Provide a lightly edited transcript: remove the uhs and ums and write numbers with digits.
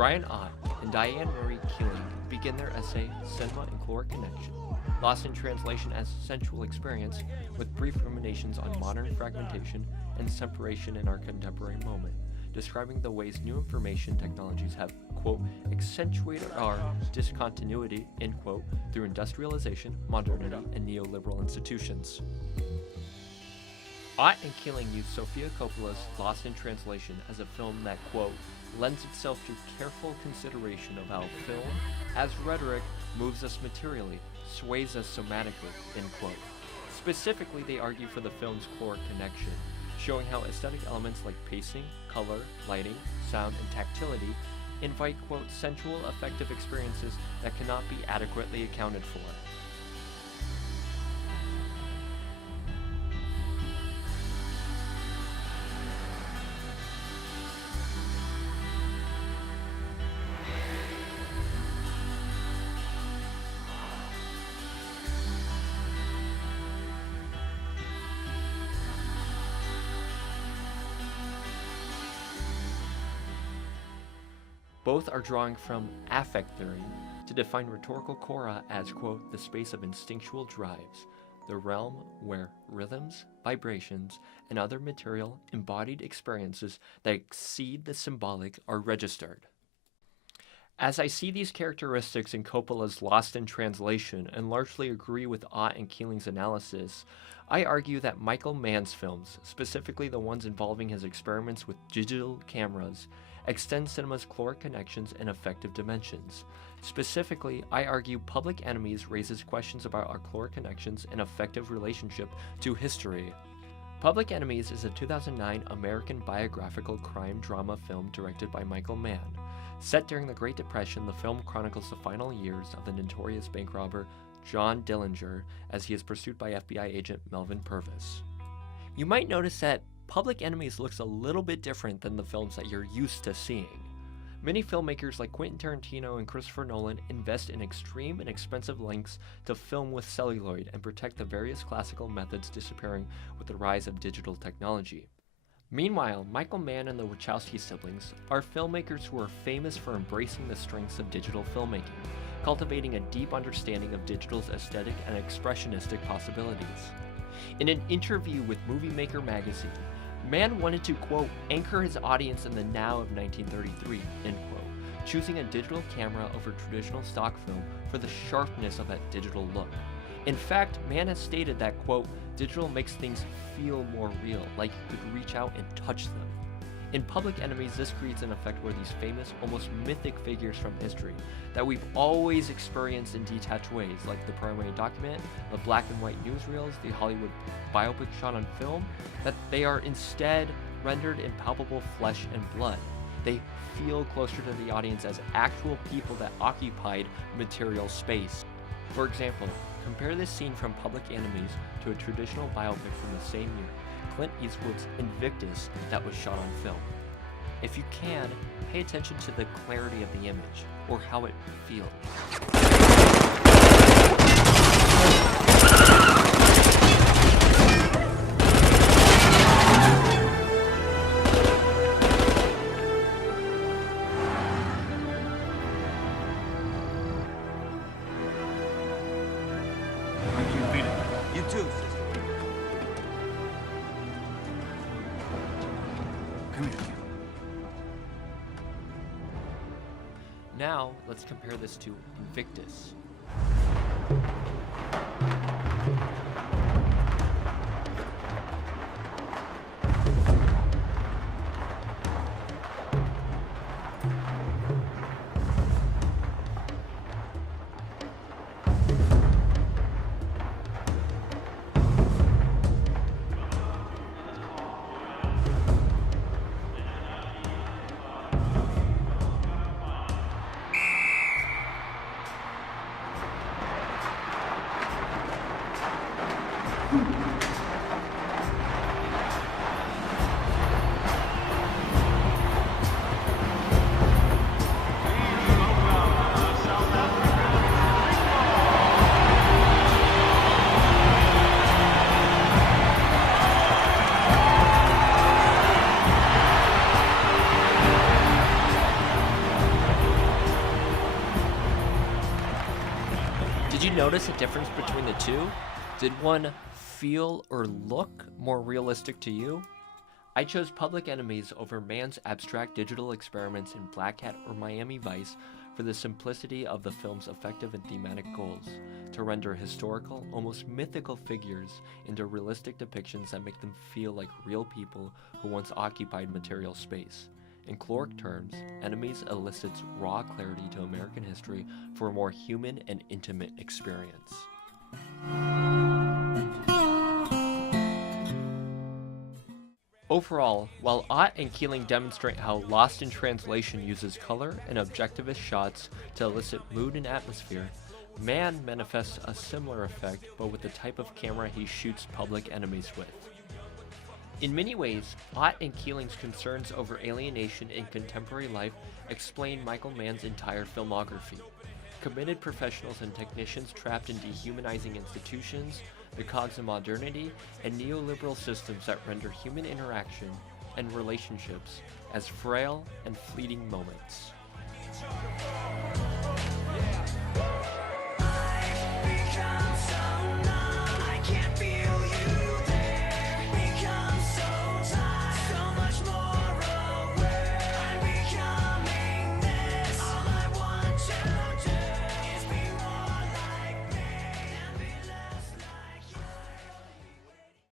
Brian Ott and Diane Marie Keeling begin their essay Cinema and Choric Connection, lost in translation as Sensual Experience, with brief ruminations on modern fragmentation and separation in our contemporary moment, describing the ways new information technologies have, quote, accentuated our discontinuity, end quote, through industrialization, modernity, and neoliberal institutions. Ott and Keeling use Sophia Coppola's Lost in Translation as a film that, quote, lends itself to careful consideration of how film, as rhetoric, moves us materially, sways us somatically, end quote. Specifically, they argue for the film's Choric connection, showing how aesthetic elements like pacing, color, lighting, sound, and tactility invite, quote, sensual, affective experiences that cannot be adequately accounted for. Both are drawing from affect theory to define rhetorical chora as, quote, the space of instinctual drives, the realm where rhythms, vibrations, and other material embodied experiences that exceed the symbolic are registered. As I see these characteristics in Coppola's Lost in Translation and largely agree with Ott and Keeling's analysis, I argue that Michael Mann's films, specifically the ones involving his experiments with digital cameras, extend cinema's Choric connections and affective dimensions. Specifically, I argue Public Enemies raises questions about our Choric connections and affective relationship to history. Public Enemies is a 2009 American biographical crime drama film directed by Michael Mann. Set during the Great Depression, the film chronicles the final years of the notorious bank robber John Dillinger as he is pursued by FBI agent Melvin Purvis. You might notice that Public Enemies looks a little bit different than the films that you're used to seeing. Many filmmakers like Quentin Tarantino and Christopher Nolan invest in extreme and expensive lengths to film with celluloid and protect the various classical methods disappearing with the rise of digital technology. Meanwhile, Michael Mann and the Wachowski siblings are filmmakers who are famous for embracing the strengths of digital filmmaking, cultivating a deep understanding of digital's aesthetic and expressionistic possibilities. In an interview with Movie Maker magazine, Mann wanted to, quote, anchor his audience in the now of 1933, end quote, choosing a digital camera over traditional stock film for the sharpness of that digital look. In fact, Mann has stated that, quote, digital makes things feel more real, like you could reach out and touch them. In Public Enemies, this creates an effect where these famous, almost mythic figures from history that we've always experienced in detached ways, like the primary document, the black and white newsreels, the Hollywood biopic shot on film, that they are instead rendered in palpable flesh and blood. They feel closer to the audience as actual people that occupied material space. For example, compare this scene from Public Enemies to a traditional biopic from the same year, Clint Eastwood's Invictus, that was shot on film. If you can, pay attention to the clarity of the image, or how it feels. You too, sister. Come here. Now, let's compare this to Invictus. Did you notice a difference between the two? Did one feel or look more realistic to you? I chose Public Enemies over Mann's abstract digital experiments in Black Hat or Miami Vice for the simplicity of the film's affective and thematic goals, to render historical, almost mythical figures into realistic depictions that make them feel like real people who once occupied material space. In caloric terms, Enemies elicits raw clarity to American history for a more human and intimate experience. Overall, while Ott and Keeling demonstrate how Lost in Translation uses color and objectivist shots to elicit mood and atmosphere, Mann manifests a similar effect, but with the type of camera he shoots Public Enemies with. In many ways, Ott and Keeling's concerns over alienation in contemporary life explain Michael Mann's entire filmography. Committed professionals and technicians trapped in dehumanizing institutions, the cogs of modernity, and neoliberal systems that render human interaction and relationships as frail and fleeting moments.